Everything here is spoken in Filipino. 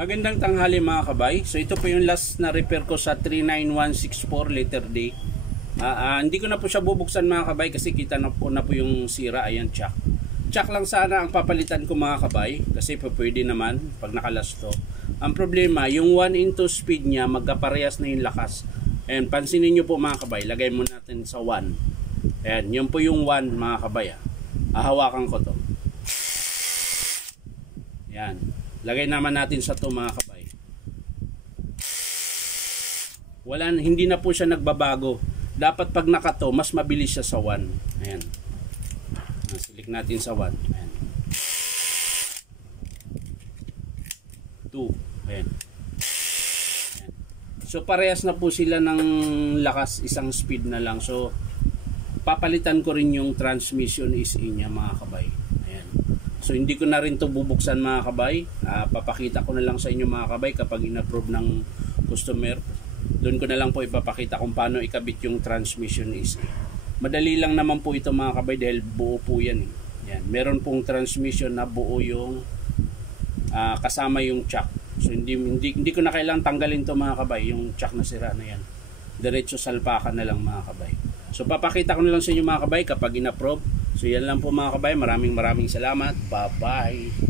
Magandang tanghali mga kabay. So ito po yung last na repair ko sa 39164 letter D. Hindi ko na po siya bubuksan mga kabay kasi kita na po yung sira. Ayan, chuck. Chuck lang sana ang papalitan ko mga kabay kasi pwede naman pag nakalas to. Ang problema, yung 1:2 speed niya magkaparehas na yung lakas. And pansinin nyo po mga kabay, lagay mo natin sa 1. Ayan, yun po yung 1 mga kabay. Hawakan ko to. Ayan. Lagay naman natin sa 2 mga kabay. Hindi na po siya nagbabago. Dapat pag naka 2, mas mabilis siya sa 1. Ayan. Silik natin sa 1. Ayan. 2. Ayan. Ayan. So parehas na po sila ng lakas, isang speed na lang. So papalitan ko rin yung transmission is niya mga kabay. Ayan. So hindi ko na rin to bubuksan mga kabay. Papakita ko na lang sa inyo mga kabay kapag in-approve ng customer. Doon ko na lang po ipapakita kung paano ikabit yung transmission is. Madali lang naman po ito mga kabay dahil buo po yan. Yan. Meron pong transmission na buo yung kasama yung chuck. So hindi ko na kailangang tanggalin to mga kabay, yung chuck na sira na yan. Diretso salpakan na lang mga kabay. So papakita ko na lang sa inyo mga kabay kapag in-approve. So yan lang po mga kabay. Maraming salamat. Bye-bye.